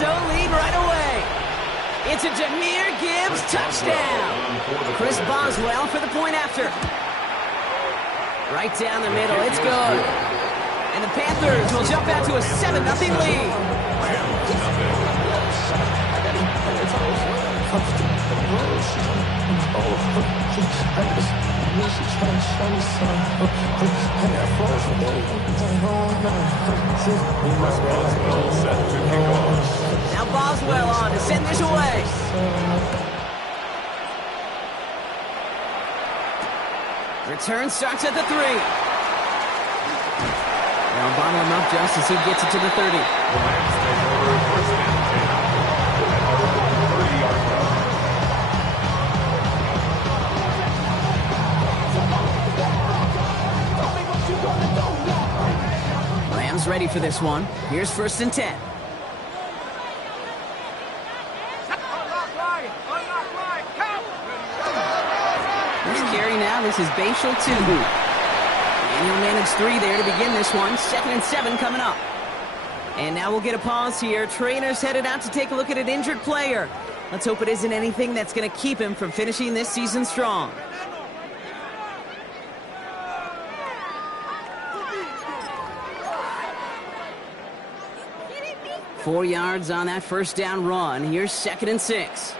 so lead right away. It's a Jahmyr Gibbs touchdown. Chris Boswell for the point after. Right down the middle, it's good. And the Panthers will jump out to a 7-0 lead. Now Boswell on to send this away. Return starts at the 3. They'll bottle him up just as he gets it to the 30. Rams ready for this one. Here's 1st and 10. Now this is Bashal 2. And he'll manage 3 there to begin this one. 2nd and 7 coming up. And now we'll get a pause here. Trainer's headed out to take a look at an injured player. Let's hope it isn't anything that's going to keep him from finishing this season strong. Four yards on that first down run. Here's 2nd and 6.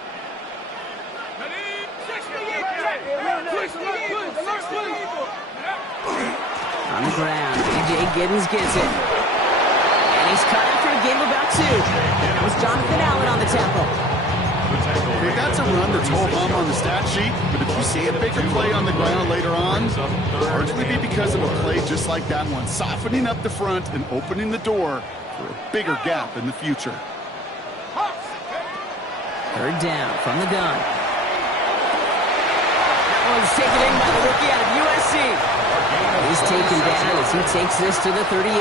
On the ground, A.J. Giddens gets it. And he's cut after a gain of about 2. That was Jonathan Allen on the tackle. That's a run that's whole bum on the stat sheet, but if you see a bigger play on the ground later on, it'll largely be because of a play just like that one, softening up the front and opening the door for a bigger gap in the future. 3rd down from the gun. That one's taken in by the rookie out of USC. He's taken down as he takes this to the 38.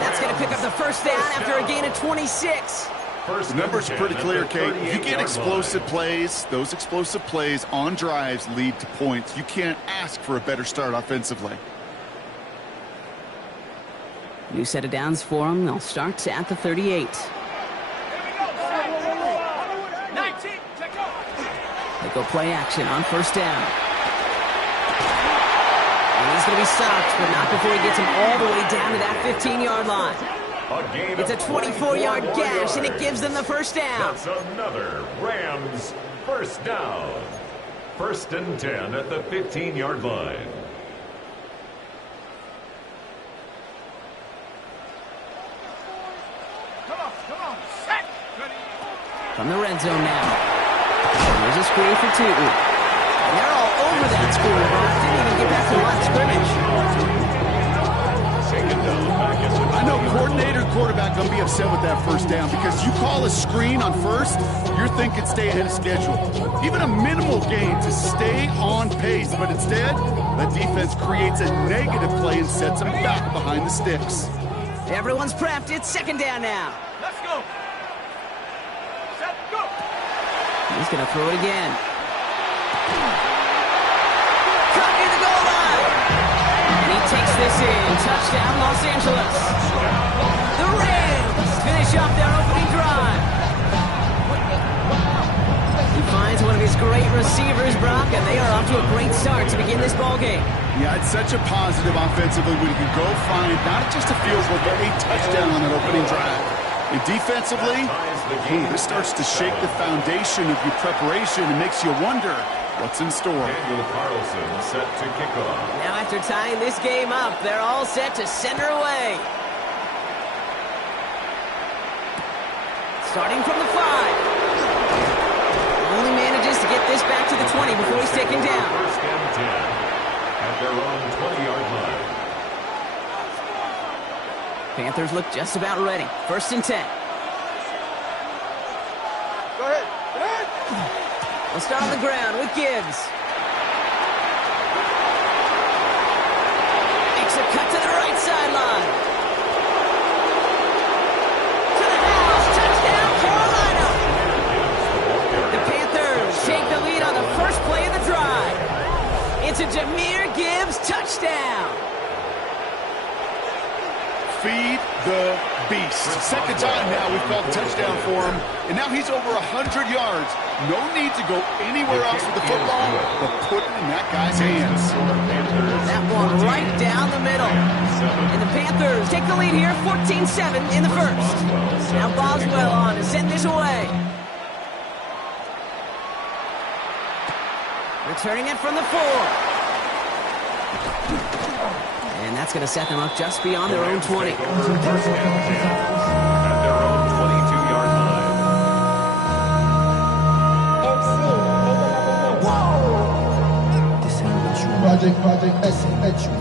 That's going to pick up the 1st down after a gain of 26. The numbers are pretty clear, Kate. You get explosive plays. Those explosive plays on drives lead to points. You can't ask for a better start offensively. New set of downs for him. They'll start at the 38. They go play action on 1st down. And he's going to be stopped, but not before he gets him all the way down to that 15-yard line. It's a 24-yard gash, and it gives them the 1st down. That's another Rams 1st down. 1st and 10 at the 15-yard line. From the red zone now. Here's a screen for 2. And they're all over that screen, but didn't even get back to the line of scrimmage. I know coordinator, quarterback going to be upset with that 1st down because you call a screen on 1st, you're thinking stay ahead of schedule. Even a minimal gain to stay on pace, but instead, that defense creates a negative play and sets them back behind the sticks. Everyone's prepped. It's 2nd down now. Let's go. Set, go. He's going to throw it again. Cut near the goal line. And he takes this in. Touchdown, Los Angeles. The Rams finish off their opening drive. He finds one of his great receivers, Brock, and they are off to a great start to begin this ball game. Yeah, it's such a positive offensively when you can go find not just a field goal, but a touchdown on that opening drive. And defensively, this starts to shake the foundation of your preparation and makes you wonder what's in store. Daniel Carlson set to kick off. Now after tying this game up, they're all set to send her away. Starting from the 5. Only manages to get this back to the 20 before he's taken down. 1st and 10 at their own 20-yard line. Panthers look just about ready. 1st and 10. Go ahead. We'll start on the ground with Gibbs. Makes a cut to the right sideline. To the house. Touchdown, Carolina. The Panthers take the lead on the first play of the drive. It's a Jahmyr Gibbs touchdown. Feed the beast. Second time now we've called a touchdown for him, and now he's over 100 yards. No need to go anywhere else with the football, but put it in that guy's hands. That one right down the middle. And the Panthers take the lead here, 14-7 in the first. Now Boswell on to send this away. Returning it from the 4. And that's going to set them up just beyond their own 20. First down at their own 22-yard line.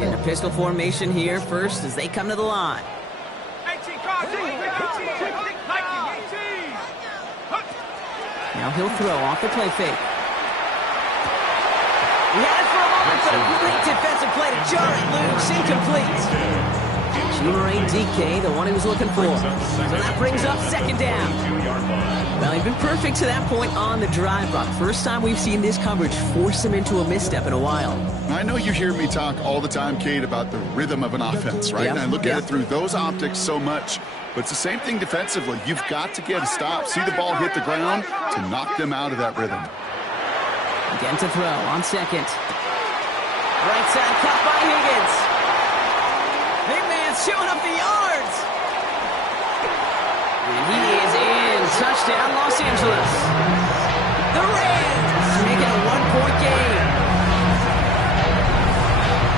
In a pistol formation here first as they come to the line. Now he'll throw off the play fake. He had it for a moment, but a great defensive play to jar it loose, incomplete. G-Murray DK, the one he was looking for. So that brings up second down. Well, he's been perfect to that point on the drive, Brock. First time we've seen this coverage force him into a misstep in a while. I know you hear me talk all the time, Kate, about the rhythm of an offense, right? Yep. And I look at it through those optics so much. But it's the same thing defensively. You've got to get a stop, see the ball hit the ground to knock them out of that rhythm. Again to throw on second. Right side cut by Higgins. Big man showing up the yards. And he is in. Touchdown, Los Angeles. The Rams make it a one-point game.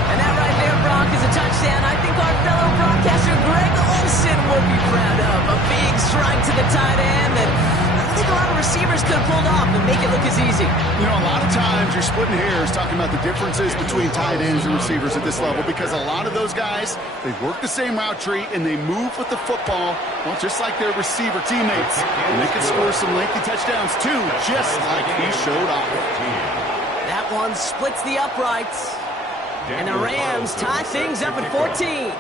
And that right there, Brock, is a touchdown I think our fellow broadcaster Greg Olsen will be proud of. A big strike to the tight end that I think a lot of receivers could have pulled off and make it look as easy. You know, a lot of times you're splitting hairs talking about the differences between tight ends and receivers at this level because a lot of those guys, they work the same route tree and they move with the football, well, just like their receiver teammates. And they can score some lengthy touchdowns too, just like he showed off. That one splits the uprights. And the Rams tie things up at 14.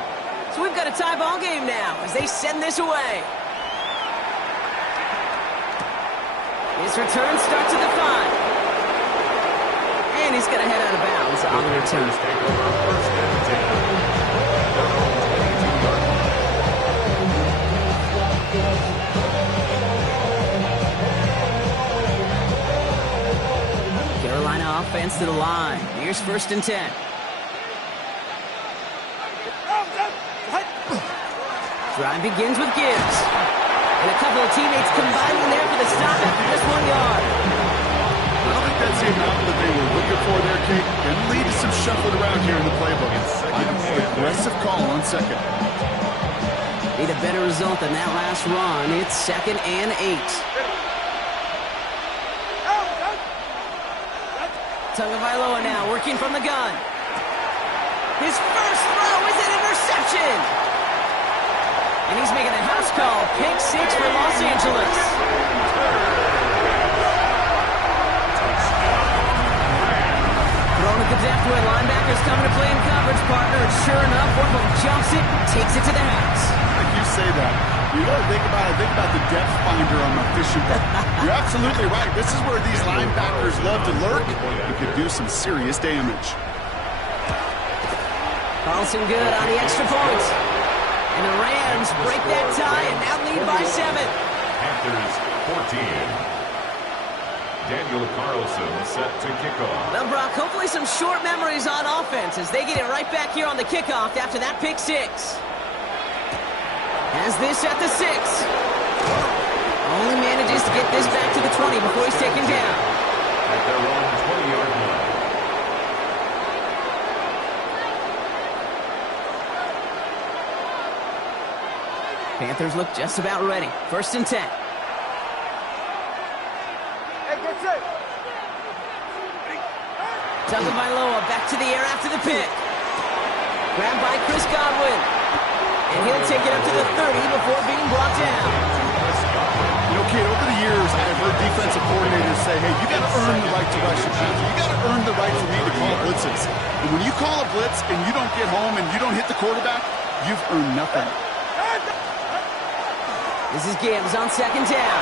So we've got a tie ball game now as they send this away. His return starts at the 5. And he's going to head out of bounds on the return. Carolina offense to the line. Here's 1st and 10. Drive begins with Gibbs. And a couple of teammates combining there for the stop after just 1 yard. I don't think that's the amount that they were looking for there, Kate. And lead to some shuffling around here in the playbook. Aggressive call on second. Need a better result than that last run. It's 2nd and 8. Tagovailoa now working from the gun. His first throw is an interception. And he's making a house call. Pick 6 for Los Angeles. Thrown at the depth where linebackers coming to play in coverage, partner. And sure enough, one of them jumps it, takes it to the house. Like you say that, you got to think about it. Think about the depth finder on my fishing boat. You're absolutely right. This is where these linebackers love to lurk and could do some serious damage. Carlson good on the extra point. And the Rams break that tie and now lead by 7. Panthers 14. Daniel Carlson set to kick off. Well, Brock, hopefully some short memories on offense as they get it right back here on the kickoff after that pick 6. Has this at the 6. Only manages to get this back to the 20 before he's taken down. At their own 20-yard line. Panthers look just about ready. 1st and 10. Tagovailoa back to the air after the pick. Grabbed by Chris Godwin. And he'll take it up to the 30 before being brought down. You know, Kate, over the years, I've heard defensive coordinators say, hey, you got to earn the right to rush the passer. You got to earn the right for me to call blitzes. And when you call a blitz and you don't get home and you don't hit the quarterback, you've earned nothing. This is Gibbs on 2nd down.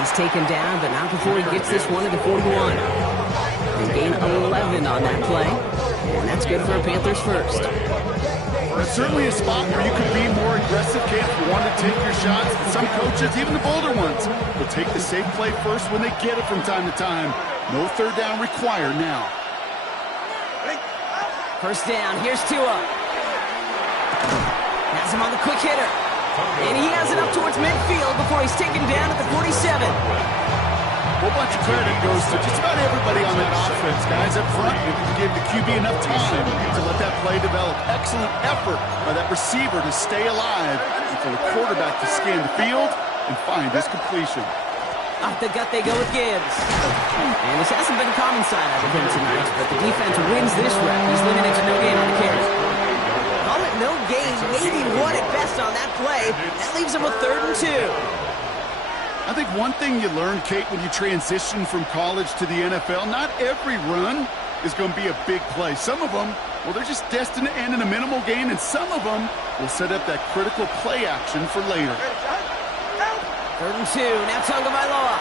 He's taken down, but not before he gets this one to the 41. And gain 11 on that play. And that's good for a Panthers first. It's certainly a spot where you could be more aggressive, Kate, if you want to take your shots. But some coaches, even the bolder ones, will take the safe play first when they get it from time to time. No third down required now. First down, here's Tua. Has him on the quick hitter. And he has it up towards midfield before he's taken down at the 47. A whole bunch of credit goes to just about everybody on that offense. Guys up front, you gave the QB enough time to let that play develop. Excellent effort by that receiver to stay alive and for the quarterback to scan the field and find his completion. Off the gut they go with Gibbs. And this hasn't been a common side out of him tonight, but the defense wins this rep. He's limited to no gain on the carry. Call it no gain, maybe one at best on that play. That leaves him with 3rd and 2. I think one thing you learn, Kate, when you transition from college to the NFL, not every run is going to be a big play. Some of them, well, they're just destined to end in a minimal gain, and some of them will set up that critical play action for later. 3rd and 2, now Tagovailoa.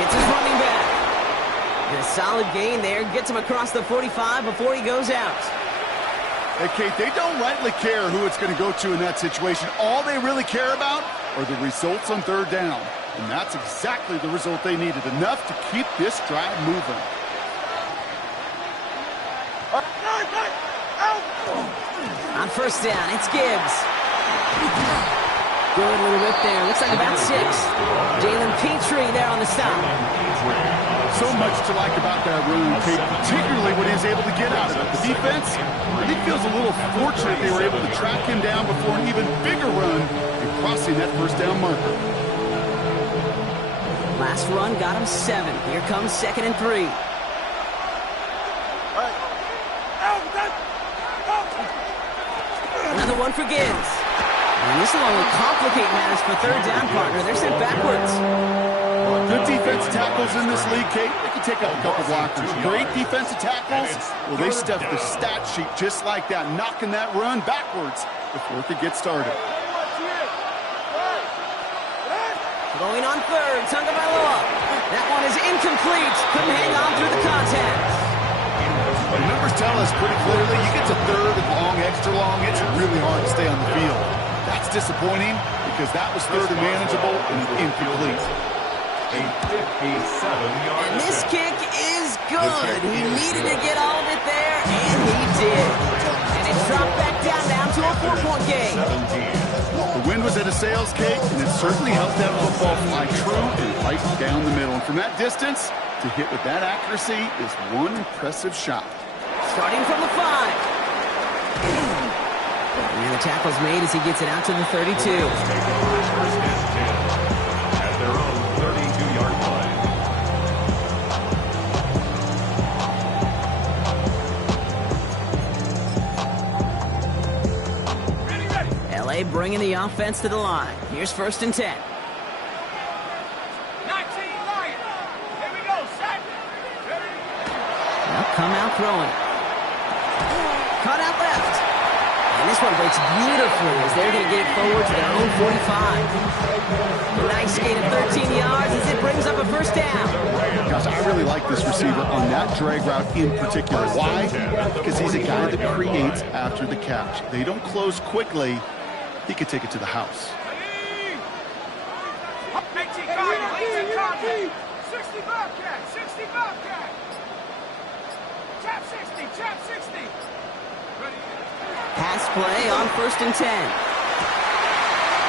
Hits his running back. And a solid gain there, gets him across the 45 before he goes out. Hey, Kate, they don't rightly care who it's going to go to in that situation. All they really care about are the results on 3rd down. And that's exactly the result they needed, enough to keep this drive moving. On first down, it's Gibbs. Good little whip there. Looks like about 6. Jalen Petrie there on the stop. So much to like about that run, Kate, particularly what he was able to get out of it. The defense, I think, feels a little fortunate they were able to track him down before an even bigger run and crossing that first down marker. Last run got him 7. Here comes 2nd and 3. Another one for Gibbs. And this will only complicate matters for 3rd down, partner. They're sent backwards. Good defensive tackles in this league, Kate. They can take out a couple blockers. Great defensive tackles, well, they stuff the stat sheet just like that, knocking that run backwards before it could get started. Going on 3rd, Tagovailoa. That one is incomplete. Couldn't hang on through the contact. The numbers tell us pretty clearly, you get to 3rd and long, extra long, it's really hard to stay on the field. That's disappointing because that was 3rd and manageable and incomplete. A 57-yard And this kick is good. He needed to get all of it there, and he did. And it's dropped back down now to a 4-point game. The wind was at a sails, Kate, and it certainly helped that football fly true and right down the middle. And from that distance, to hit with that accuracy is one impressive shot. Starting from the 5. And the tackle's made as he gets it out to the 32. First and 10 at their own 32-yard line. LA bringing the offense to the line. Here's 1st and 10. 19, Lion. Here we go, set. Now come out throwing. Cut out left. And this one breaks beautifully as they're going to get it forward to their own 45. A nice gain of 13 yards as it brings up a 1st down. Gosh, I really like this receiver on that drag route in particular. Why? Because he's a guy that creates after the catch. They don't close quickly. He could take it to the house. 19, Conley. 60 Bobcat, 60 Bobcat. Chap 60, chap 60. Pass play on 1st and 10.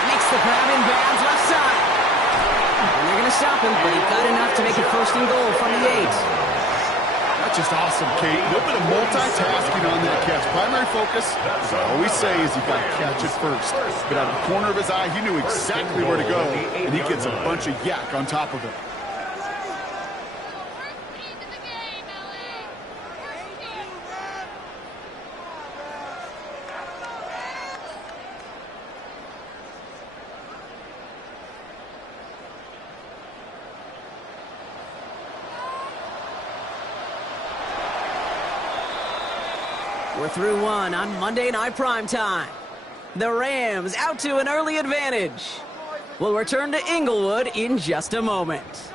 Makes the grab in bounds left side. And they're going to stop him, but he got enough to make it 1st and goal from the 8. That's just awesome, Kate. A little bit of multitasking on that catch. Primary focus, as I always say, is you've got to catch it first. But out of the corner of his eye, he knew exactly where to go, and he gets a bunch of yak on top of it. We're through one on Monday Night Primetime. The Rams out to an early advantage. We'll return to Inglewood in just a moment.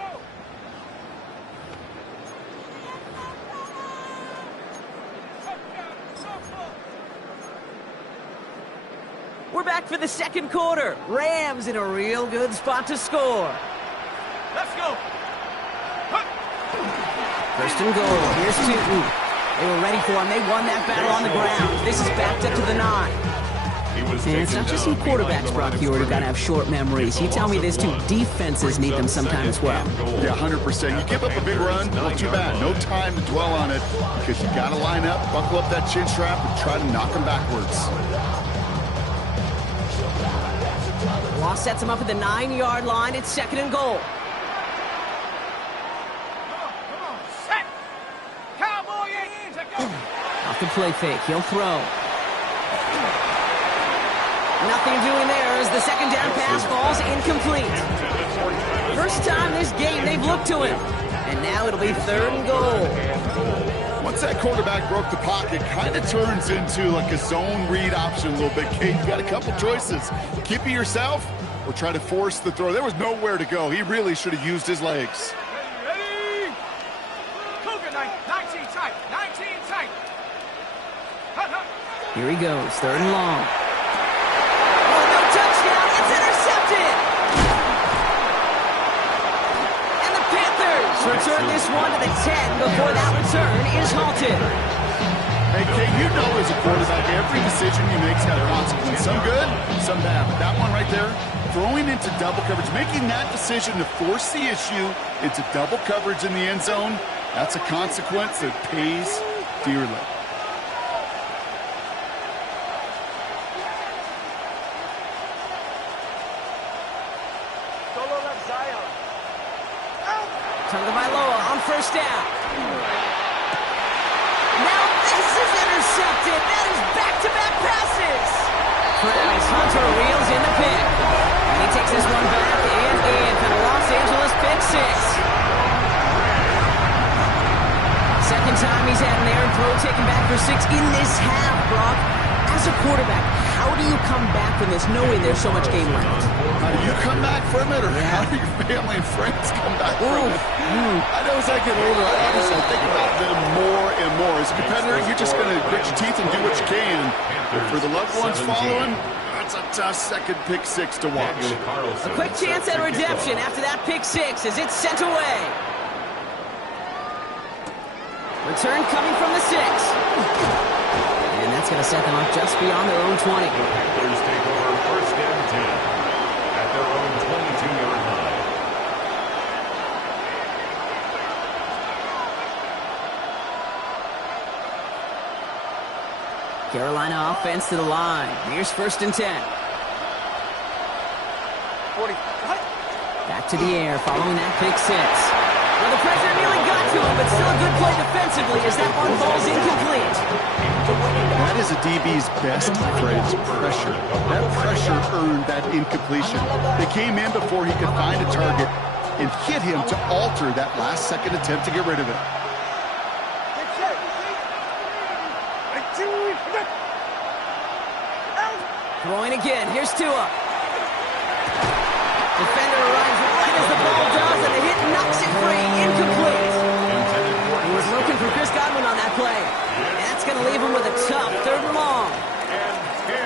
for the second quarter. Rams in a real good spot to score. Let's go. First and goal. Here's Tootin. They were ready for him. They won that battle on the ground. This is backed up to the 9. And it's not just some quarterbacks, Brock, who got to have short memories. You tell me this too, defenses need them sometimes as well. Yeah, 100%. You give up a big run, well, too bad. No time to dwell on it because you got to line up, buckle up that chin strap, and try to knock them backwards. Law sets him up at the 9-yard line. It's second and goal. Come on, set. Cowboy in. Off the play fake. He'll throw. Nothing doing there as the second down pass falls incomplete. First time this game they've looked to him. And now it'll be third and goal. Once that quarterback broke the pocket, kind of turns into like a zone read option a little bit. Kate, you got a couple choices. Keep it yourself or try to force the throw. There was nowhere to go. He really should have used his legs. Ready? Cougar 19 tight. 19 tight. Hut, hut. Here he goes, third and long. Touchdown, it's intercepted! And the Panthers return this one to the 10 before that return is halted. Hey, Kate, you know as a quarterback, every decision you make's got a consequence. Some good, some bad. But that one right there, throwing into double coverage, making that decision to force the issue into double coverage in the end zone, that's a consequence that pays dearly. Tagovailoa on first down. Now this is intercepted. That is back-to-back passes. Travis Hunter reels in the pick. And he takes this one back and in for the Los Angeles pick six. Second time he's had an errant throw taken back for 6 in this half, Brock. As a quarterback, how do you come back from this knowing there's so much game left? How do you come back from it, or how do your family and friends come back from it? I know as I get older, I think about them more and more. As a competitor, you're just going to grit your teeth and do what you can. But for the loved ones following, that's a tough second pick six to watch. A quick chance at redemption after that pick six as it's sent away. Return coming from the 6. And that's going to set them up just beyond their own 20. Panthers take over first and 10 at their own 22-yard line. Carolina offense to the line. Here's first and 10. 40. Back to the air following that pick six. Well, the pressure nearly got to him, but still a good play defensively as that one falls incomplete. That is a DB's best phrase, pressure. That pressure earned that incompletion. They came in before he could find a target and hit him to alter that last-second attempt to get rid of it. Throwing again. Here's Tua. Defender arrives right as the ball does, and the hit knocks it free. Incomplete. He was looking for Chris Godwin on that play. That's going to leave him with a tough third and long.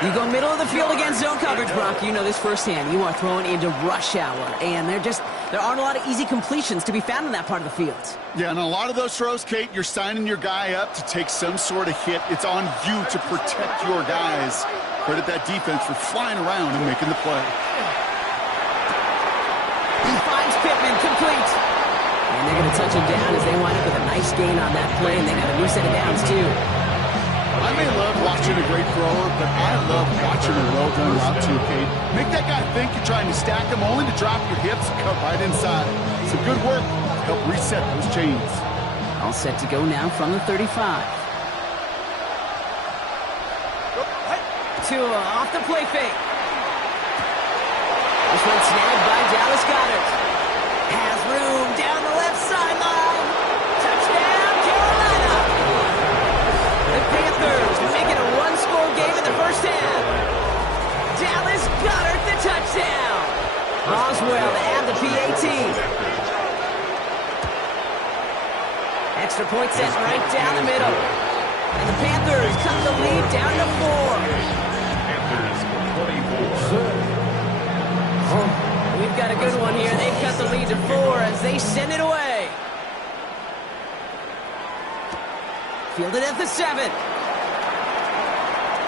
You go middle of the field against zone coverage, Brock. You know this firsthand. You are throwing into rush hour, and there aren't a lot of easy completions to be found in that part of the field. Yeah, and a lot of those throws, Kate, you're signing your guy up to take some sort of hit. It's on you to protect your guys. Credit that defense for flying around and making the play. He finds Pittman, complete. And they're going to touch him down as they wind up with a nice gain on that play, and they got a new set of downs, too. I may love watching a great thrower, but I love watching a well-done route too, Kate. Make that guy think you're trying to stack him, only to drop your hips and cut right inside. Some good work to help reset those chains. All set to go now from the 35. Tua off the play fake. This one snagged by Dallas Goedert. Has room down the left sideline. Touchdown, Carolina. The Panthers make it a one-score game in the first half. Dallas Goedert the touchdown. Boswell to add the PAT. Extra point set right down the middle. And the Panthers cut the lead down to 4. Panthers 24. We've got a good one here. They've cut the lead to 4 as they send it away. Fielded at the 7.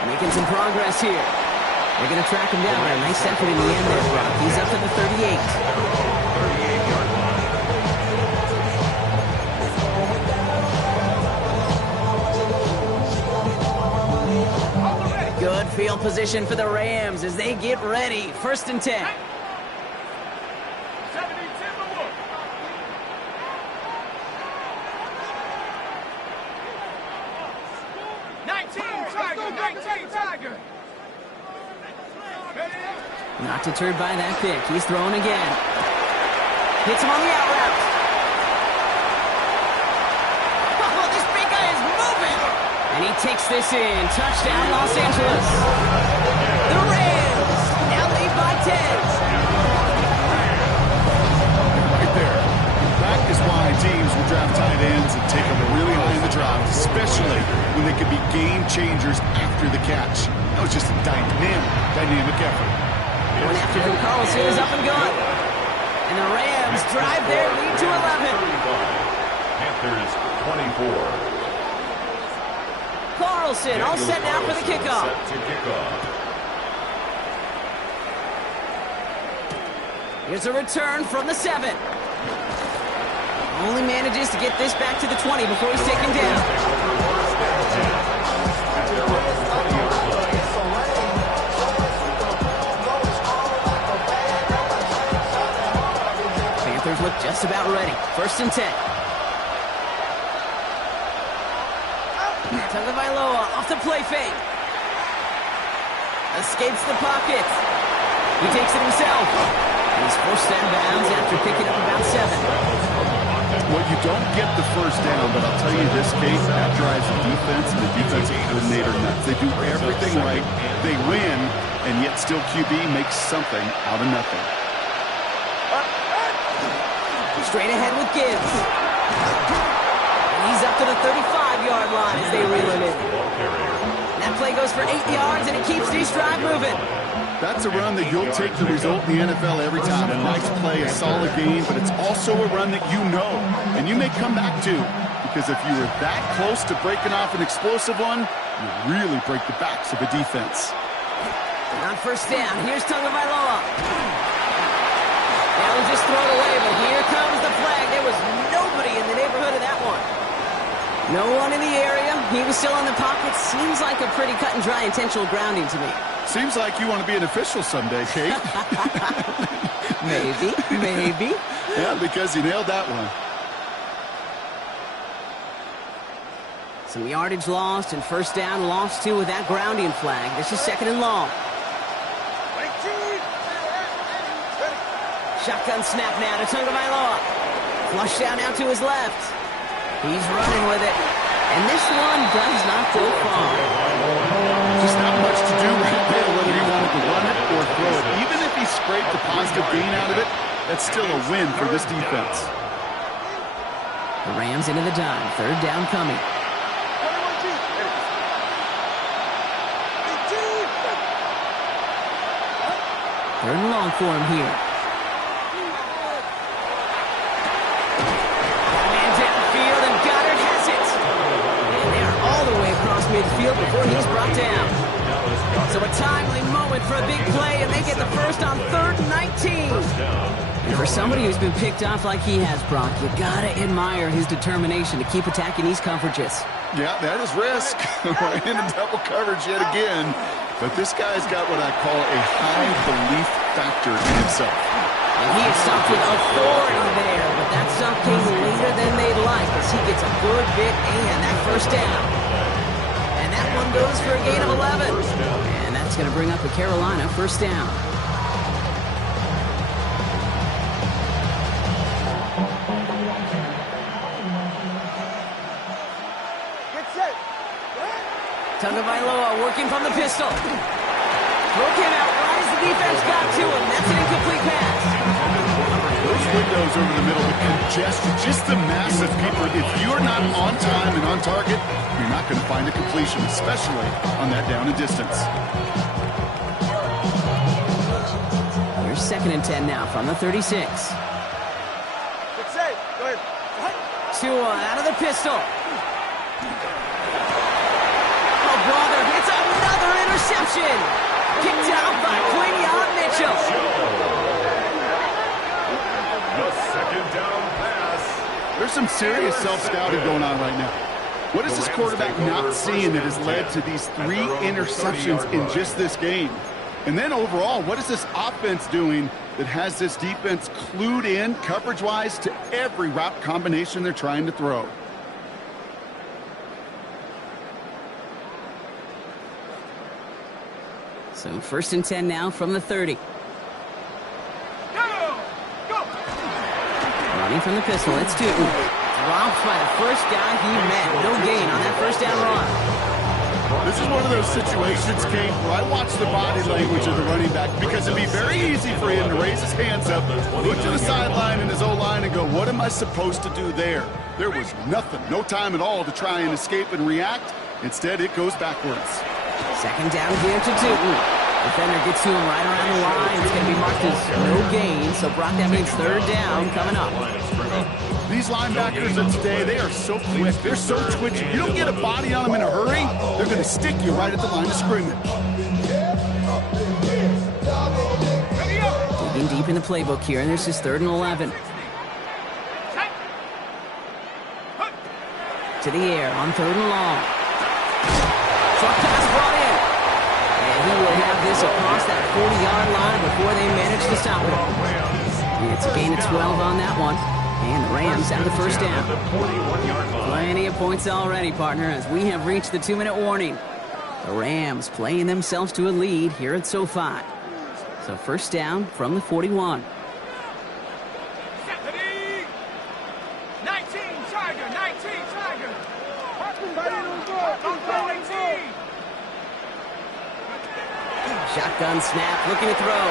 Making some progress here. They're going to track him down. A nice effort in the end there, Brock. He's up to the 38. 38-yard line. Good field position for the Rams as they get ready. 1st and 10. 19 Tiger. Not deterred by that pick. He's throwing again. Hits him on the out route. Oh, this big guy is moving. And he takes this in. Touchdown, Los Angeles. The Rams now lead by 10. Right there. That is why teams will draft tight ends and take them really high in the draft, especially when they can be game changers after the catch. That was just a dynamic effort. Going after from Carlson is up and gone. And the Rams drive their lead to 11. Panthers 24. Carlson all set now for the kickoff. Set to kickoff. Here's a return from the 7. Only manages to get this back to the 20 before he's taken down. Panthers look just about ready. 1st and 10. Tagovailoa off the play fake. Escapes the pocket. He takes it himself. And he's forced out of bounds after picking up about 7. Well, you don't get the 1st down, but I'll tell you this, Kate, that drives the defense and the defensive coordinator nuts. They do everything right. They win, and yet still QB makes something out of nothing. Straight ahead with Gibbs. And he's up to the 35-yard line as they reel him in. That play goes for 8 yards, and it keeps this drive moving. That's a run that you'll take the result in the NFL every time. A nice play, a solid game, but it's also a run that you know and you may come back to, because if you were that close to breaking off an explosive one, you really break the backs of a defense. On 1st down, here's Tagovailoa. That was just thrown away, but here comes the flag. There was nobody in the neighborhood of that one. No one in the area. He was still in the pocket. Seems like a pretty cut and dry intentional grounding to me. Seems like you want to be an official someday, Kate. Maybe. Yeah, because you nailed that one. Some yardage lost and 1st down lost too with that grounding flag. This is 2nd and long. Shotgun snap now to Tagovailoa. Flush down now to his left. He's running with it. And this one does not go far. Just not much to do right there, whether he wanted to run it or throw it. Even if he scraped a positive gain out of it, that's still a win for this defense. The Rams into the dime. 3rd down coming. 3rd and long for him here. Man downfield, and Goddard has it. And they're all the way across midfield before he's brought down. So a timely moment for a big play, and they get the first on 3rd and 19. And for somebody who's been picked off like he has, Brock, you gotta admire his determination to keep attacking these coverages. Yeah, that is risk. Right into double coverage yet again. But this guy's got what I call a high belief factor in himself. And he is stopped with authority there, but that stop came later than they'd like as he gets a good bit and that 1st down. And that one goes for a gain of 11. And that's going to bring up a Carolina 1st down. Tagovailoa working from the pistol. Throw came out right as the defense got to him. That's an incomplete pass. Those windows over the middle, the congestion, just the mass of people. If you're not on time and on target, you're not going to find a completion, especially on that down and distance. Here's 2nd and 10 now from the 36. Good save. Go ahead. Tua out of the pistol. Oh, brother, it's another interception. Picked out by Quinion Mitchell. The 2nd down pass. There's some serious self-scouting going on right now. What is this quarterback not seeing that has led to these 3 interceptions in just this game? And then overall, what is this offense doing that has this defense clued in coverage-wise to every route combination they're trying to throw? So 1st and 10 now from the 30. Go! Running from the pistol, it's Tootin. Dropped by the first guy he met. No gain on that 1st down run. This is one of those situations, Kate, where I watch the body language of the running back because it'd be very easy for him to raise his hands up, look to the sideline in his O-line and go, what am I supposed to do there? There was nothing, no time at all to try and escape and react. Instead, it goes backwards. 2nd down here to Tootin. Defender gets to him right around the line. It's going to be marked as no gain. So, Brock, that means 3rd down coming up. These linebackers of today, they are so quick. They're so twitchy. You don't get a body on them in a hurry, they're going to stick you right at the line of scrimmage. Digging deep in the playbook here, and this is 3rd and 11. To the air on 3rd and long. Short pass brought in. And he will have this across that 40-yard line before they manage to stop it. It's a gain of 12 on that one. And the Rams have the 1st down. Plenty of points already, partner, as we have reached the 2-minute warning. The Rams playing themselves to a lead here at SoFi. So 1st down from the 41. 19 Tiger. Shotgun snap, looking to throw.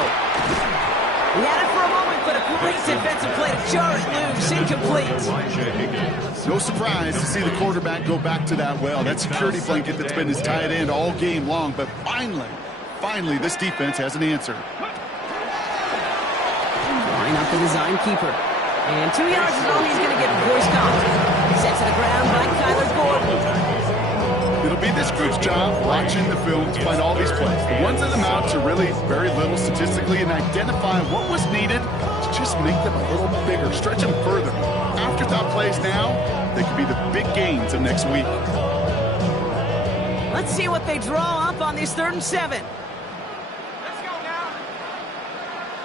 He had it for a moment, but a great defensive play to jar it loose, incomplete. No surprise to see the quarterback go back to that well. That security blanket that's been his tight end all game long, but finally, this defense has an answer. Line up the design keeper. And 2 yards is all he's going to get before he's caught. Set to the ground by Kyler Gordon. It'll be this group's job watching the film to find all these plays. The ones that amount to really very little statistically and identify what was needed to just make them a little bigger, stretch them further. Afterthought plays now, they could be the big gains of next week. Let's see what they draw up on this 3rd and 7. Let's go now.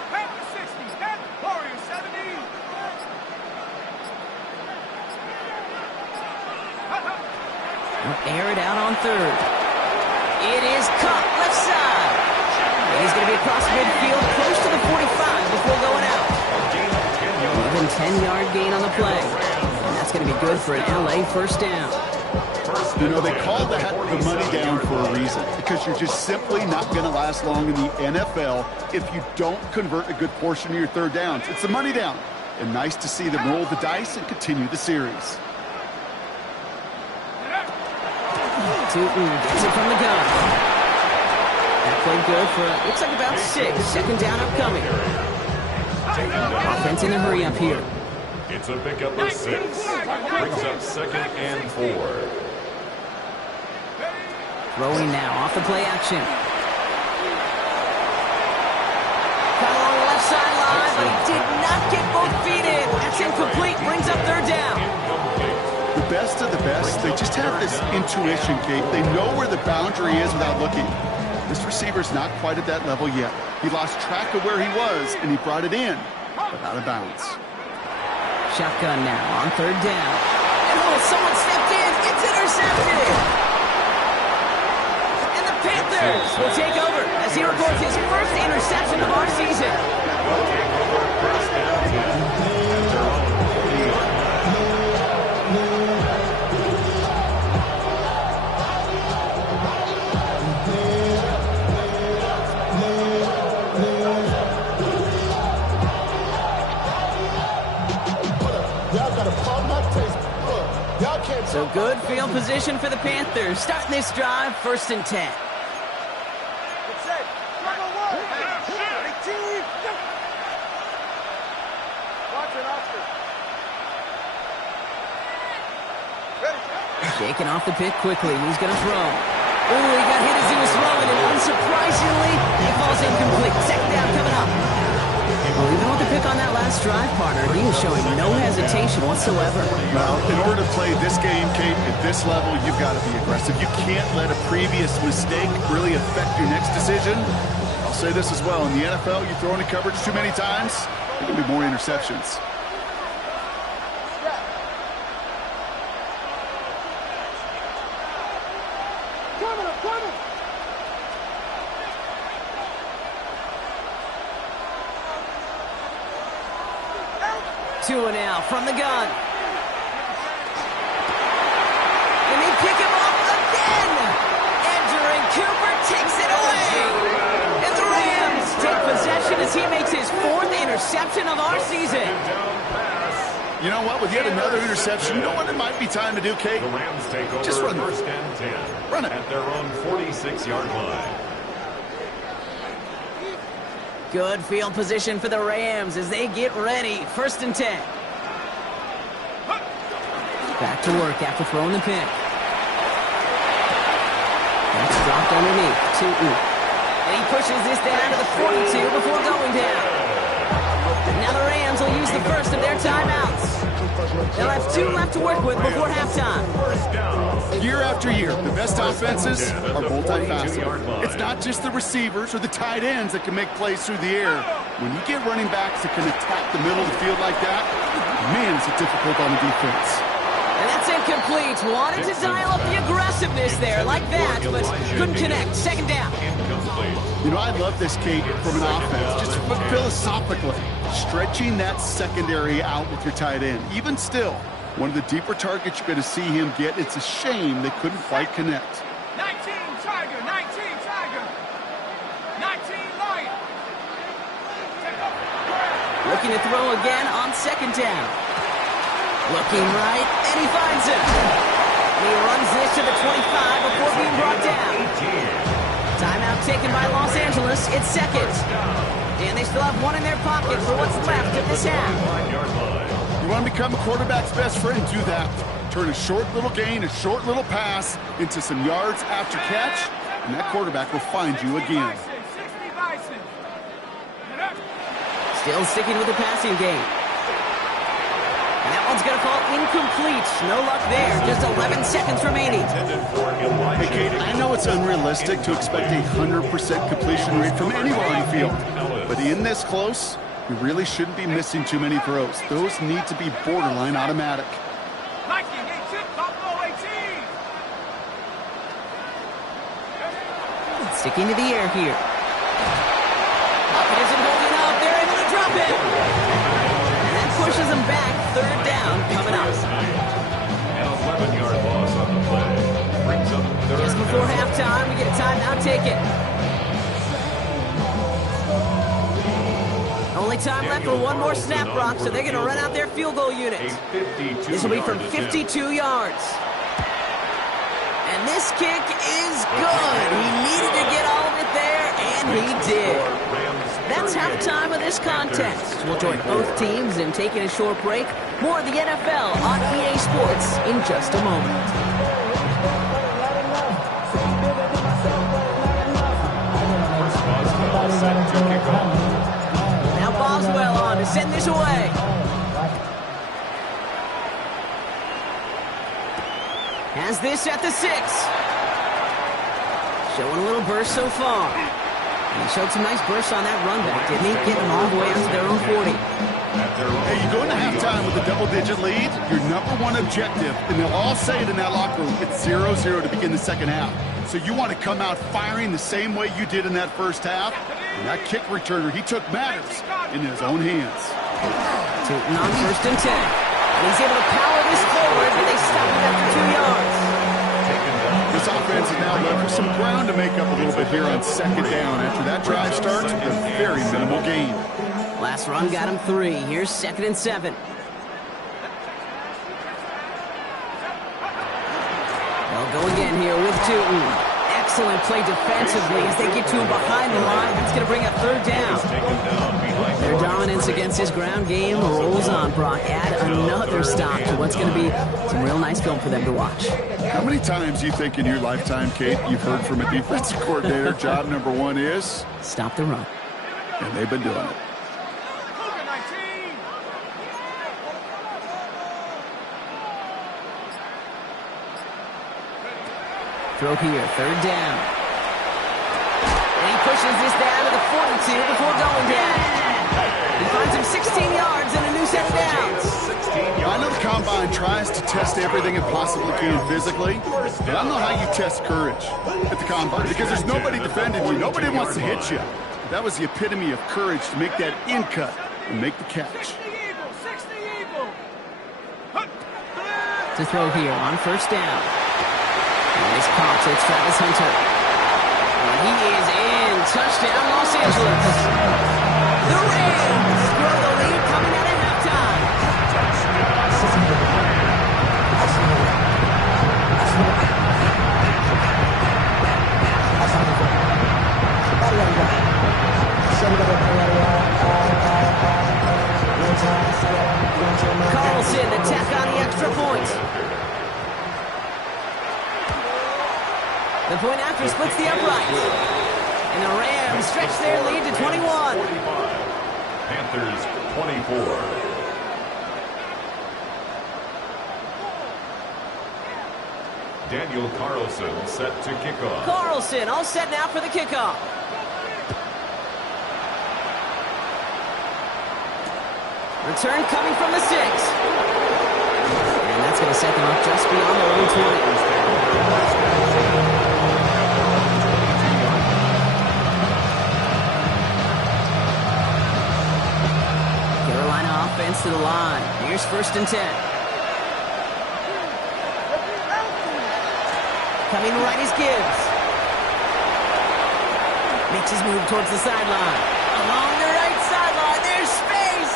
Panther 60. Warrior 70. They'll air it out on 3rd. It is caught left side. And he's going to be across midfield, close to the 45 before going out. Even 10-yard gain on the play. And that's going to be good for an LA 1st down. You know, they called the money down for a reason, because you're just simply not going to last long in the NFL if you don't convert a good portion of your 3rd downs. It's the money down. And nice to see them roll the dice and continue the series. Tootin gets it from the gun. That played good for, looks like about 6. 2nd down upcoming. Offense in a hurry up here. It's a pickup of 6. Brings up 2nd and 4. Throwing now off the play action. Cut along the left sideline, but he did not get both feet in. That's incomplete. Brings up 3rd down. The best of the best, they just have this intuition, Kate. They know where the boundary is without looking. This receiver's not quite at that level yet. He lost track of where he was, and he brought it in, but out of bounds. Shotgun now on 3rd down. And someone stepped in. It's intercepted. And the Panthers will take over as he records his 1st interception of our season. So good field position for the Panthers. Starting this drive, 1st and 10. Good save. Number 1. 18. Shaking off the pick quickly. He's going to throw. Ooh, he got hit as he was throwing, and unsurprisingly, it falls incomplete. Second down coming up. Well, even with the pick on that last drive, partner, he was showing no hesitation whatsoever. Well, in order to play this game, Kate, at this level, you've got to be aggressive. You can't let a previous mistake really affect your next decision. I'll say this as well. In the NFL, you throw into coverage too many times, there can be more interceptions. Tua now from the gun. And they pick him up again. Edgerrin Cooper takes it away. And the Rams take possession as he makes his 4th interception of our season. You know what? With yet another interception, you know what it might be time to do, Kate? The Rams take over Just run first and 10. Run it. At their own 46-yard line. Good field position for the Rams as they get ready. 1st and 10. Back to work after throwing the pick. That's dropped underneath. And he pushes this down to the 42 before going down. Now the Rams will use the first of their timeouts. They'll have 2 left to work with before halftime. Year after year, the best offenses are multifaceted. It's not just the receivers or the tight ends that can make plays through the air. When you get running backs that can attack the middle of the field like that, man, is it difficult on the defense. And that's incomplete. Wanted to dial up the aggressiveness there like that, but couldn't connect. 2nd down. You know, I love this, Kate, from an offense. Just philosophically, stretching that secondary out with your tight end. Even still, one of the deeper targets you're going to see him get. It's a shame they couldn't quite connect. 19 Tiger, 19 Tiger, 19 Lion. Looking to throw again on 2nd down. Looking right, and he finds him. He runs this to the 25 before being brought down. Timeout taken by Los Angeles. It's 2nd. And they still have 1 in their pocket for what's left of this half. You want to become a quarterback's best friend? Do that. Turn a short little gain, a short little pass into some yards after catch, and that quarterback will find you again. 60 Bison. Still sticking with the passing game. And that one's going to fall incomplete. No luck there. Just 11 seconds remaining. Hey, Kate, I know it's unrealistic to expect a 100% completion rate from anywhere on the field. But in this close, you really shouldn't be missing too many throws. Those need to be borderline automatic. Liking 18, Buffalo 18. Sticking to the air here. It isn't holding up. They're able to drop it. And that pushes them back. 3rd down coming up. An 11-yard loss on the play. Brings up 3rd. Just before halftime, we get a timeout taken. Only time left for 1 more snap, Brock, so they're going to run out their field goal unit. This will be from 52 yards. And this kick is good. He needed to get all of it there, and he did. That's halftime of this contest. We'll join both teams in taking a short break. More of the NFL on EA Sports in just a moment. Now Boswell on to send this away. Has this at the 6. Showing a little burst so far. And he showed some nice bursts on that run back, didn't he? Getting them all the way out to their own 40. Hey, you go into halftime with a double-digit lead, your number 1 objective, and they'll all say it in that locker room, it's 0-0 to begin the second half. So you want to come out firing the same way you did in that first half. And that kick returner, he took matters in his own hands. Tootin on 1st and 10. And he's able to power this forward, but they stop it after 2 yards. This offense is now left with some ground to make up a little bit here on 2nd down after that drive starts with a very minimal gain. Last run got him 3. Here's 2nd and 7. They'll go again here with Tootin. Excellent play defensively as they get to him behind the line. That's going to bring up 3rd down. Their dominance against his ground game rolls on, Brock. Add another stop to what's going to be some real nice film for them to watch. How many times do you think in your lifetime, Kate, you've heard from a defensive coordinator, job number one is? Stop the run. And they've been doing it. Cougar 19. Throw here, third down. And he pushes this down to the 42 before going down. He finds him 16 yards and a new set of downs. I know the Combine tries to test everything it possibly can physically, but I don't know how you test courage at the Combine because there's nobody defending you. Nobody wants to hit you. That was the epitome of courage to make that in cut and make the catch. 60 Eagle, 60 Eagle. To throw here on first down. And he's caught, so it's Travis Hunter. And he is in. Touchdown, Los Angeles. The Rams grow the lead coming out at halftime. Carlson to tack on the extra point. The point after splits the uprights. And the Rams stretch their lead to 21. 45. Panthers 24. Daniel Carlson set to kick off. Carlson all set now for the kickoff. Return coming from the 6. And that's going to set them up just beyond the own 20. Carolina offense to the line. Here's first and 10. Coming right is Gibbs. Makes his move towards the sideline. Along the right sideline, there's space.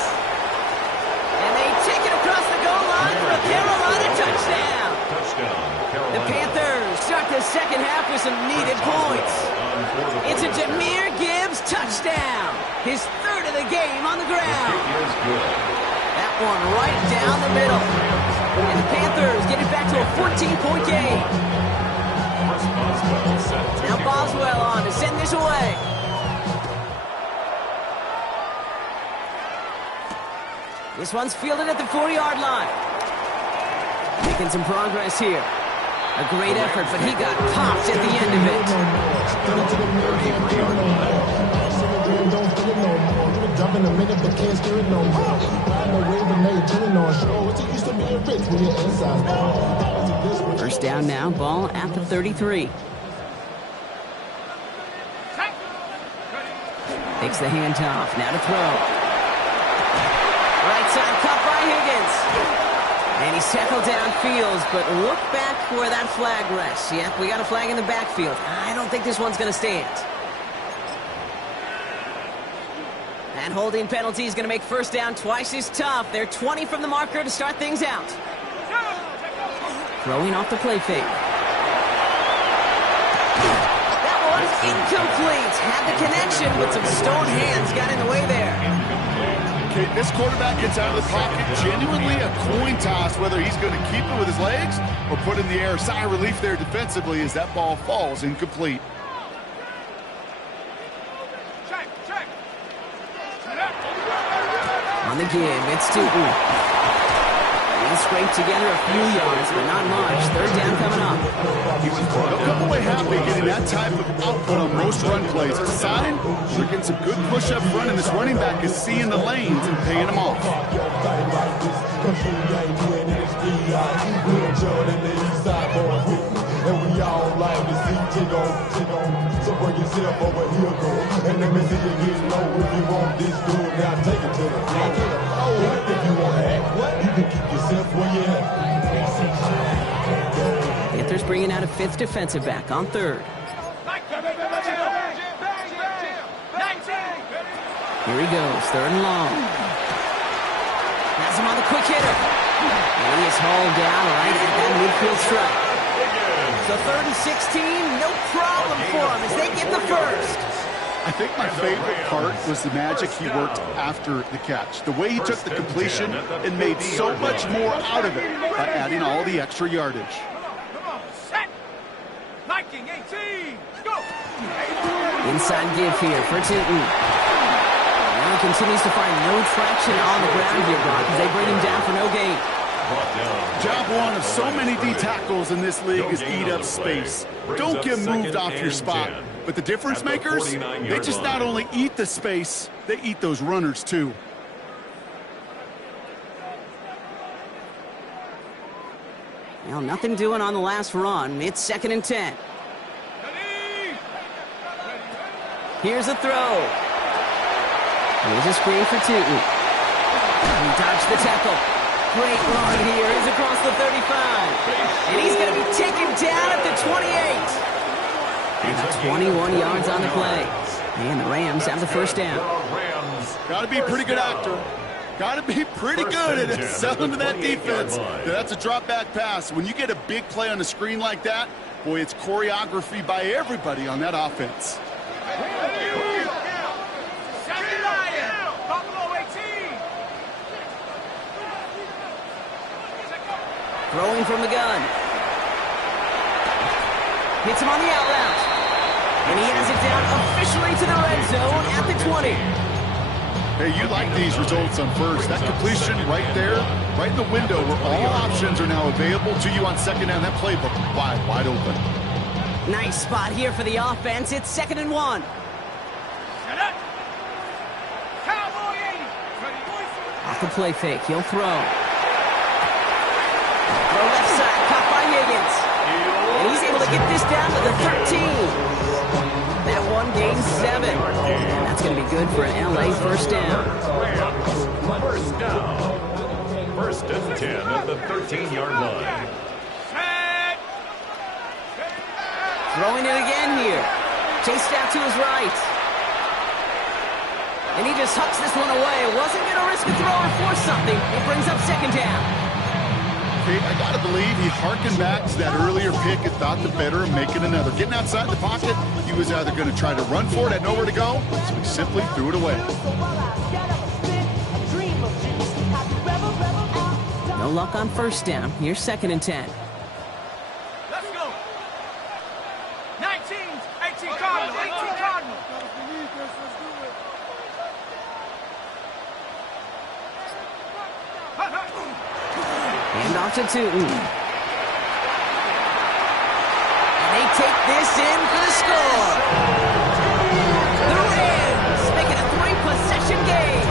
And they take it across the goal line for a Carolina touchdown. Touchdown, Carolina. The Panthers start the second half with some needed points. It's a Jahmyr Gibbs touchdown. His third of the game on the ground. Is good. That one right down the middle. And the Panthers get it back to a 14-point game. Boswell set to Now kick off. Boswell on to send this away. This one's fielded at the 40-yard line. Making some progress here. A great effort, but he got popped at the end of it. First down now, ball at the 33. Takes the handoff, now to throw. Right side cut by Higgins. And he's tackled downfield, but look back where that flag rests. Yep, we got a flag in the backfield. I don't think this one's going to stand. That holding penalty is going to make first down twice as tough. They're 20 from the marker to start things out. Throwing off the play fake. That one's incomplete. Had the connection, but some stone hands got in the way there. Okay, this quarterback gets out of the pocket, genuinely a coin toss, whether he's going to keep it with his legs or put it in the air. Sigh of relief there defensively as that ball falls incomplete. On the give, it's Stooten. He scraped together a few yards, but not much. Third down coming up. They'll come away happy getting that type of output on most run plays. It's a sign we're getting some good push up front, and this running back is seeing the lanes and paying them off. And we all like to see tick on. So bring yourself over here, girl. And let me see you get low. If you want this good, now take it to the floor. Oh, if you want to act, you can keep yourself where you at. Panthers bringing out a fifth defensive back on third. Here he goes, third and long. Has him on the quick hitter. And he is hauled down right at that midfield strike. So third and 16, no problem for them as they get the first. I think my favorite part was the magic he worked after the catch. The way he took the completion and made so much more out of it by adding all the extra yardage. Come on, set. Liking 18. Go. Inside give here for Tootin. Now he continues to find no traction on the ground here, Brock, as they bring him down for no gain. Job one of so many D tackles in this league is eat up space. Don't get moved off your spot. But the difference makers, they just not only eat the space, they eat those runners too. Well, nothing doing on the last run. It's 2nd and 10. Here's a throw. Here's a screen for Tootin. He dodged the tackle. Great run here. He's across the 35. And he's going to be taken down at the 28. And 21 yards on the play. And the Rams have the first down. Got to be a pretty good actor. Got to be pretty good at selling to that defense. That's a drop back pass. When you get a big play on the screen like that, boy, it's choreography by everybody on that offense. Throwing from the gun. Hits him on the out route. And he has it down officially to the red zone at the 20. Hey, you like these results on first. That completion right there, right in the window where all options are now available to you on second down. That playbook wide open. Nice spot here for the offense. It's 2nd and 1. Off the play fake. He'll throw. Throw left side, caught by Higgins. And he's able to get this down to the 13. That one gains 7. And that's going to be good for an LA first down. First down. 1st and 10 at the 13-yard line. Throwing it again here. Chased out to his right. And he just hucks this one away. Wasn't going to risk a throw or force something. It brings up 2nd down. Okay, I got to believe he harkened back to that earlier pick and thought the better of making another. Getting outside the pocket, he was either going to try to run for it, had nowhere to go, so he simply threw it away. No luck on first down. Here's 2nd and 10. Let's go. 19, 18 Cardinals, 18 Cardinals. Hand off to Tootin. And they take this in for the score. The Rams making a 3-possession game.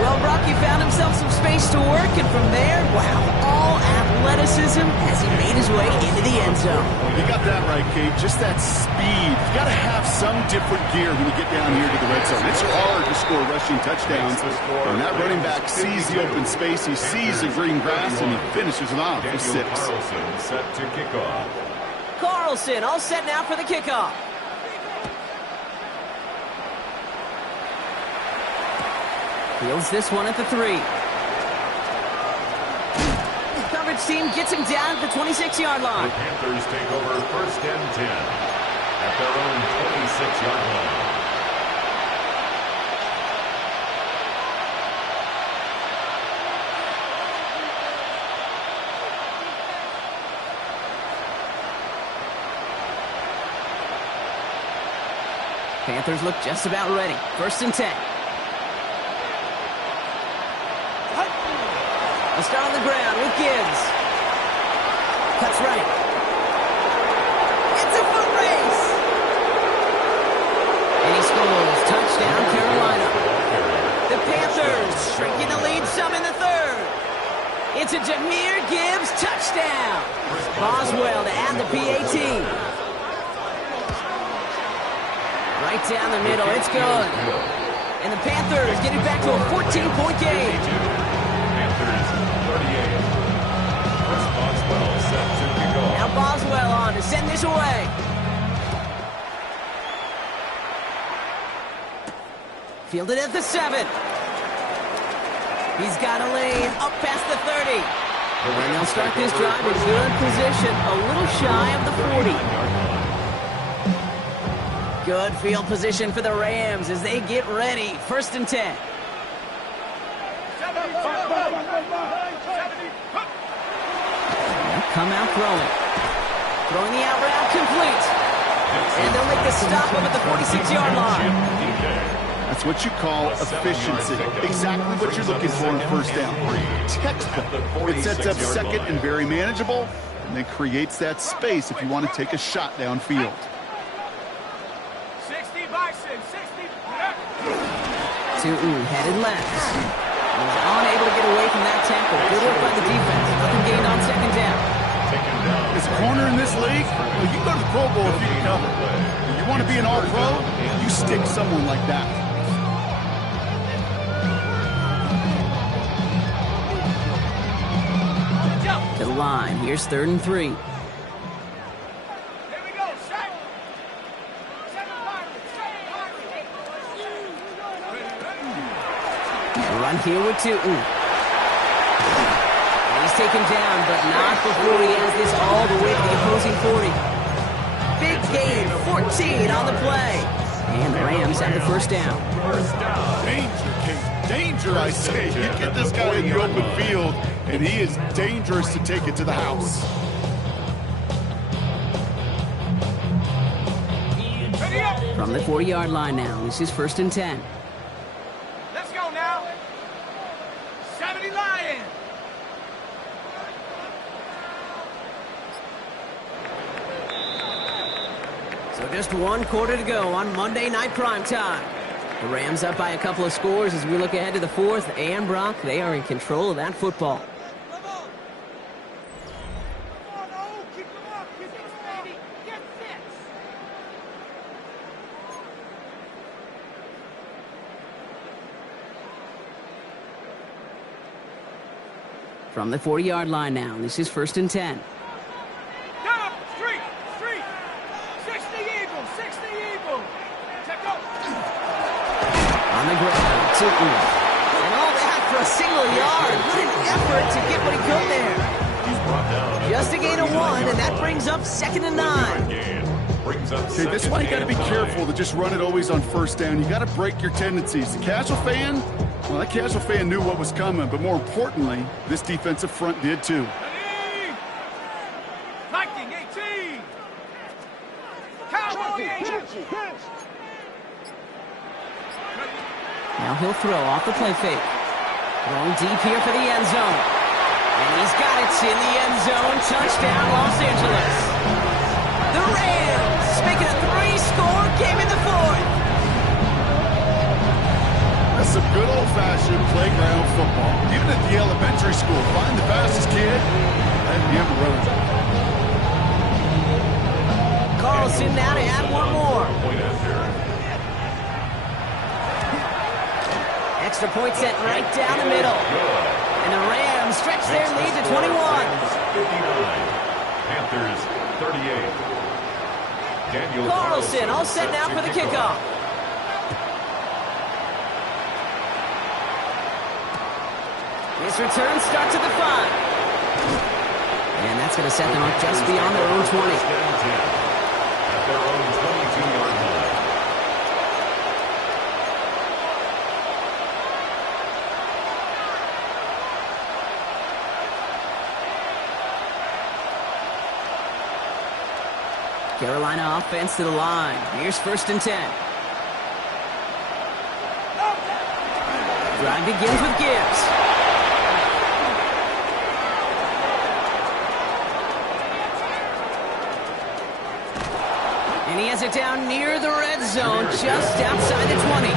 Well, Brock, he found himself some space to work, and from there, wow, all athleticism as he made his way into the end zone. You got that right, Kate. Just that speed. You got to have some different gear when you get down here to the red zone. It's hard to score rushing touchdowns. And that running back sees the open space, he sees the green grass, and he finishes it off for 6. Carlson set to kick off. Carlson all set now for the kickoff. Fields this one at the 3. Coverage team gets him down at the 26-yard line. The Panthers take over 1st and 10 at their own 26-yard line. Panthers look just about ready. 1st and 10. Let's start on the ground with Gibbs. Cuts right. It's a foot race. And he scores. Touchdown, Carolina. The Panthers shrinking the lead some in the 3rd. It's a Jahmyr Gibbs touchdown. Boswell to add the PAT. Right down the middle. It's good. And the Panthers get it back to a 14-point game. 38. Chris Boswell set to kick off. Now Boswell on to send this away. Fielded at the 7. He's got a lane up past the 30. And they'll start this drive in good position, a little shy of the 40. Good field position for the Rams as they get ready. 1st and 10. They'll come out throwing. Throwing the out route complete. And they'll make the stop up at the 46-yard line. That's what you call efficiency. Exactly what you're looking for in 1st down. Textbook. It sets up 2nd and very manageable, and then creates that space if you want to take a shot downfield. 60 Bison, 60. Tutu headed left. Was unable to get away from that tackle. Good work by the defense. Nothing gained on 2nd down. As a corner in this league, well, you can go to the Pro Bowl if you can cover. If you want to be an all-pro, you stick someone like that. To the line. Here's 3rd and 3. Here we go, set. Run here with Tutu. He's taken down, but not before he has this all the way to the opposing 40. Big gain, 14 on the play. And the Rams have the 1st down. Danger, Kate. Danger, I say. You get this guy in the open field, and he is dangerous to take it to the house. From the 40-yard line now, this is 1st and 10. Let's go now. 70 Lions. So just 1 quarter to go on Monday Night Primetime. The Rams up by a couple of scores as we look ahead to the 4th. And Brock, they are in control of that football. From the 40-yard line now, this is 1st and 10. Down, street, 60 Eagles, 60 Eagles. Check out. On the ground, Tutu. And all that for a single yard. What an effort to get what he could there. Just a gain of 1, and that brings up 2nd and 9. Okay, this is why you got to be careful to just run it always on 1st down. You got to break your tendencies. The casual fan, well, that casual fan knew what was coming, but more importantly, this defensive front did too. Viking 18. Cowboy 18. Now he'll throw off the play fake. Going deep here for the end zone. And he's got it in the end zone. Touchdown, Los Angeles. The Rams making a 3-score game in the 4th. That's some good old-fashioned playground football. Even at the elementary school, find the fastest kid and him run. Carlson now to add 1 more. Extra point set right down the middle. And the Rams stretch their lead to 21. 59. Panthers 38. Daniel Carlson all set now for the kickoff. This return starts at the 5. And that's going to set them up just beyond their own 20. At their own 22-yard line. Carolina offense to the line. Here's 1st and 10. Drive begins with Gibbs. And he has it down near the red zone, just outside the 20.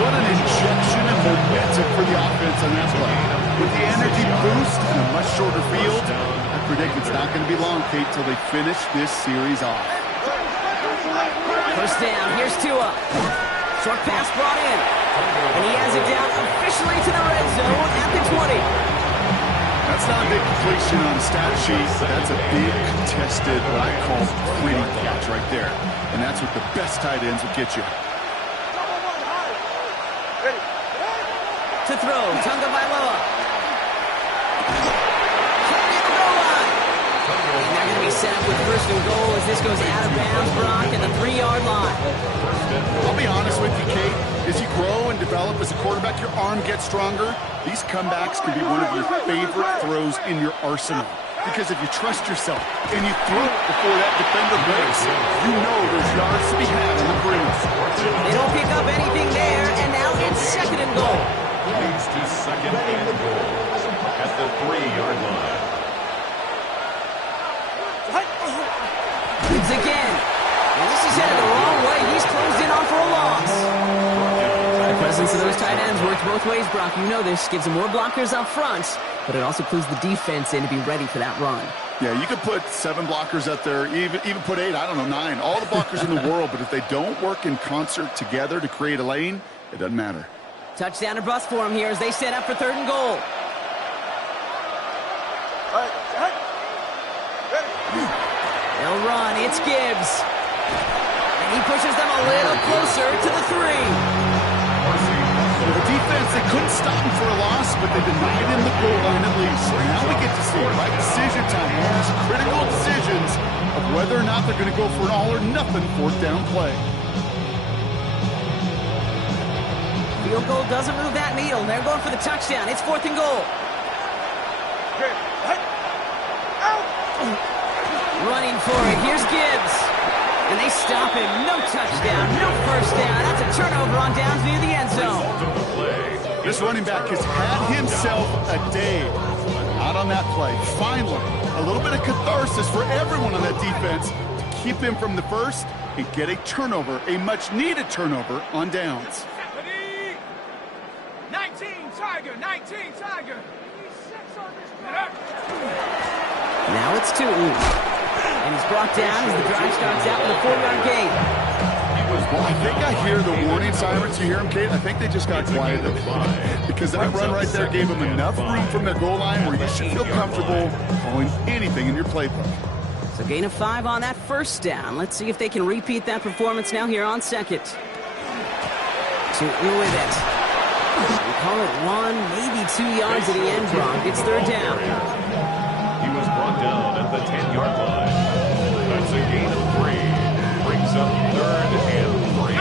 What an injection of momentum for the offense on that play. With the energy boost and a much shorter field, I predict it's not going to be long, Kate, till they finish this series off. 1st down, here's Tua. Short pass brought in. And he has it down officially to the red zone at the 20. That's not a big completion on the stat sheet. That's a big contested, what I call pretty catch right there. And that's what the best tight ends will get you. To throw, Tunga Bailoa. Carry at the goal line. And they're going to be set up with 1st first and goal as this goes out of bounds, Brock, at the 3-yard line. I'll be honest with you, Kate. As you grow and develop as a quarterback, your arm gets stronger. These comebacks can be one of your favorite throws in your arsenal. Because if you trust yourself and you throw it before that defender breaks, you know there's yards to be had on the breeze. They don't pick up anything there, and now it's second and goal. Leads to second and goal at the 3-yard line. It's again. And this is headed the wrong way. He's closed in on for a loss. The presence of those tight ends works both ways, Brock. You know this. Gives them more blockers up front, but it also clues the defense in to be ready for that run. Yeah, you could put 7 blockers up there, even put 8, I don't know, 9. All the blockers in the world, but if they don't work in concert together to create a lane, it doesn't matter. Touchdown or bust for him here as they set up for third and goal. They'll run. It's Gibbs. And he pushes them a little closer to the 3. The defense, they couldn't stop him for a loss, but they denied him the goal line at least. Now we get to see it, right? Decision time. One of these critical decisions of whether or not they're going to go for an all-or-nothing fourth down play. Field goal doesn't move that needle. They're going for the touchdown. It's fourth and goal. Running for it. Here's Gibbs. And they stop him. No touchdown. No first down. That's a turnover on downs near the end zone. This running back has had himself a day. Not on that play. Finally, a little bit of catharsis for everyone on that defense to keep him from the first and get a turnover, a much-needed turnover on downs. 19 Tiger, 19 Tiger. Now it's 2. And he's brought down as the drive starts out with a 4-yard gain. Well, I think I hear the warning sirens. You hear them, Kate? I think they just got quiet because that run right there gave them enough room from their goal line where you should feel comfortable calling anything in your playbook. So gain of 5 on that first down. Let's see if they can repeat that performance now here on second. Shooting with it. We call it 1, maybe 2 yards at the end, Brock. It's third down. He was brought down at the 10-yard line. That's a gain of 3. Brings up third and 3.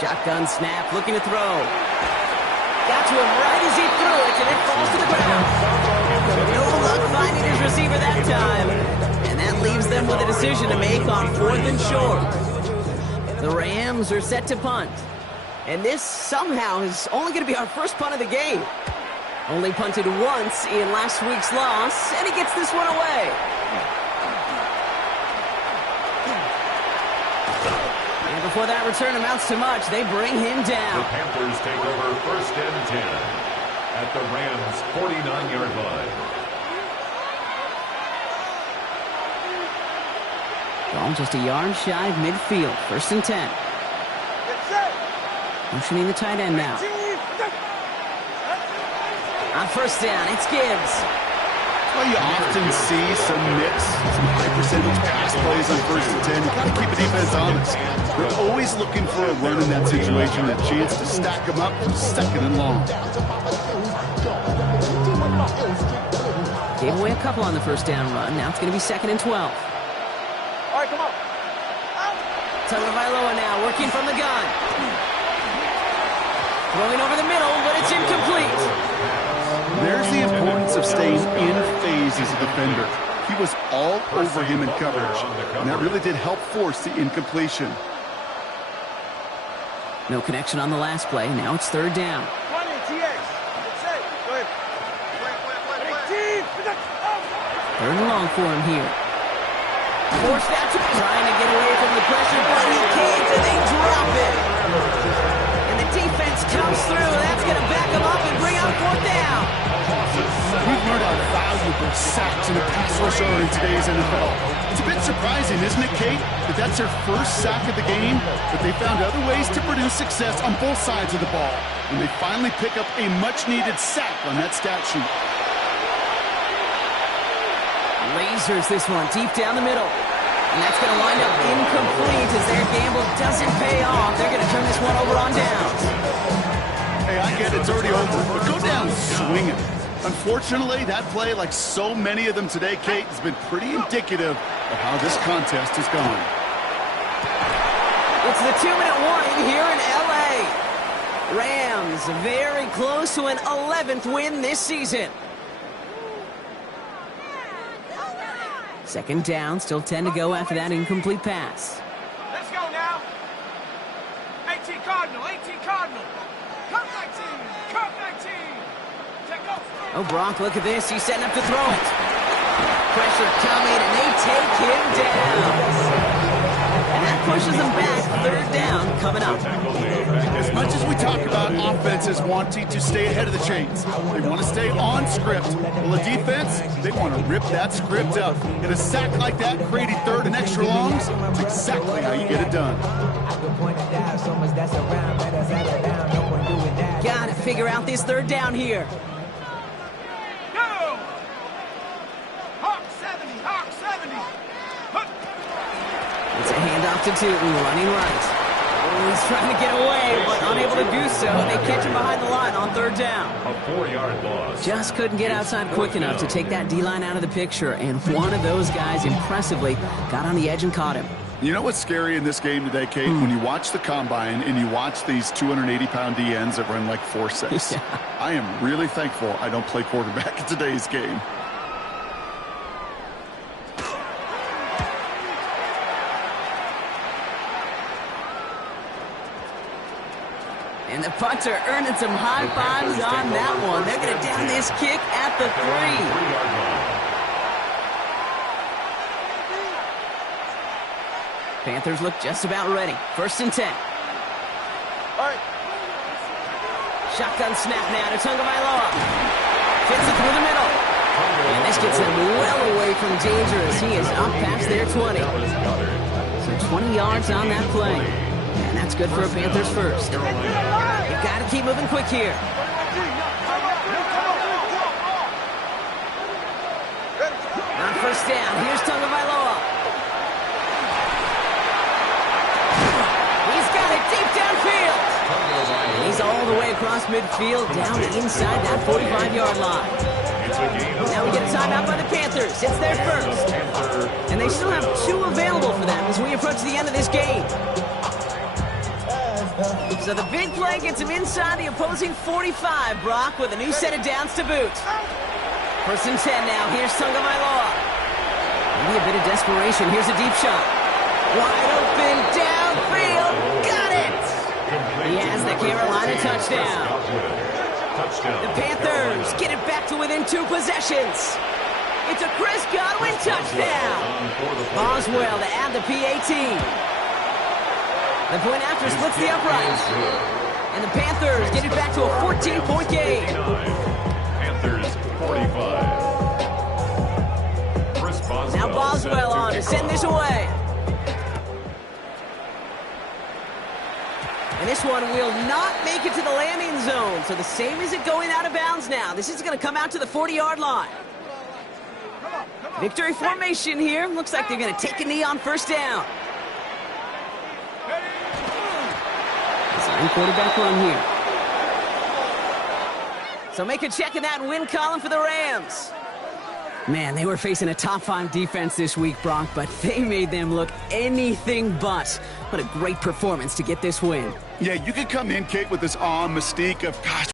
Shotgun snap, looking to throw. Got to him right as he threw it, and it falls to the ground. No luck finding his receiver that time. And that leaves them with a decision to make on 4th and short. The Rams are set to punt. And this somehow is only going to be our first punt of the game. Only punted once in last week's loss, and he gets this one away. And before that return amounts to much, they bring him down. The Panthers take over first and 10 at the Rams' 49-yard line. Ball just a yard shy of midfield. First and 10. Motioning the tight end now. On first down, it's Gibbs. Well, you often see some mix, some high percentage pass plays on first and 10. You got to keep the defense honest. They're always looking for a run in that situation, a chance to stack them up from second and long. Gave away a couple on the first down run. Now it's going to be second and 12. All right, come on. Tagovailoa now working from the gun. Throwing over the middle, but it's incomplete. There's the importance of staying in phase as a defender. He was all over him in coverage, and that really did help force the incompletion. No connection on the last play. Now it's third down. Third and long for him here. Forced out to trying to get away from the pressure, but he can't, and they drop it. And the defense comes through. That's going to back them up and bring out fourth down. We've learned how valuable sacks in the pass rush are in today's NFL. It's a bit surprising, isn't it, Kate, that that's their first sack of the game, but they found other ways to produce success on both sides of the ball, and they finally pick up a much-needed sack on that stat sheet. Lasers this one deep down the middle. And that's going to wind up incomplete as their gamble doesn't pay off. They're going to turn this one over on downs. Hey, I get it. It's already over. But go down swinging. Unfortunately, that play, like so many of them today, Kate, has been pretty indicative of how this contest has gone. It's the 2-minute warning here in L.A. Rams very close to an 11th win this season. Second down, still 10 to go after that incomplete pass. Let's go now. 18 Cardinal, 18 Cardinal. Come 19, come 19. Take off. Oh, Brock, look at this. He's setting up to throw it. Pressure coming, and they take him down. And that pushes them back. Third down coming up. As much as we talk about offenses wanting to stay ahead of the chains, they want to stay on script. Well, the defense, they want to rip that script up. In a sack like that, creating third and extra longs, it's exactly how you get it done. Got to figure out this third down here. Go! Hawk 70, Hawk 70. It's a handoff to Tootin, running right. Oh, he's trying to get away, but unable to do so. They catch him behind the line on third down. A 4-yard loss. Just couldn't get outside quick enough to take that D-line out of the picture, and one of those guys impressively got on the edge and caught him. You know what's scary in this game today, Kate? When you watch the combine and you watch these 280-pound DNs that run like 4.6. Yeah. I am really thankful I don't play quarterback in today's game. And the punter earning some high fives on that one. They're going to down this kick at the 3. 3-yard line. Panthers look just about ready. First and 10. Shotgun snap now to Tagovailoa. Fits it through the middle. And this gets him well away from danger as he is up past their 20. So 20 yards on that play. And that's good for a Panthers first. You've got to keep moving quick here. On first down, here's Tagovailoa. He's got it deep downfield. And he's all the way across midfield down inside that 45-yard line. Now we get a timeout by the Panthers. It's their first. And they still have 2 available for them as we approach the end of this game. So the big play gets him inside the opposing 45, Brock, with a new set of downs to boot. First and 10 now. Here's Tagovailoa. Maybe a bit of desperation. Here's a deep shot. Wide open, downfield. Got it! He has the Carolina touchdown. The Panthers get it back to within 2 possessions. It's a Chris Godwin touchdown. Boswell to add the PAT. The point after splits the uprights. And the Panthers get it back to a 14-point game. Panthers 45. Now Boswell on to send this away. And this one will not make it to the landing zone. So the same as it going out of bounds now. This is going to come out to the 40-yard line. Victory formation here. Looks like they're going to take a knee on first down. Sign quarterback run here. So make a check in that win column for the Rams. Man, they were facing a top 5 defense this week, Brock, but they made them look anything but. What a great performance to get this win. Yeah, you could come in, Kate, with this mystique of, gosh,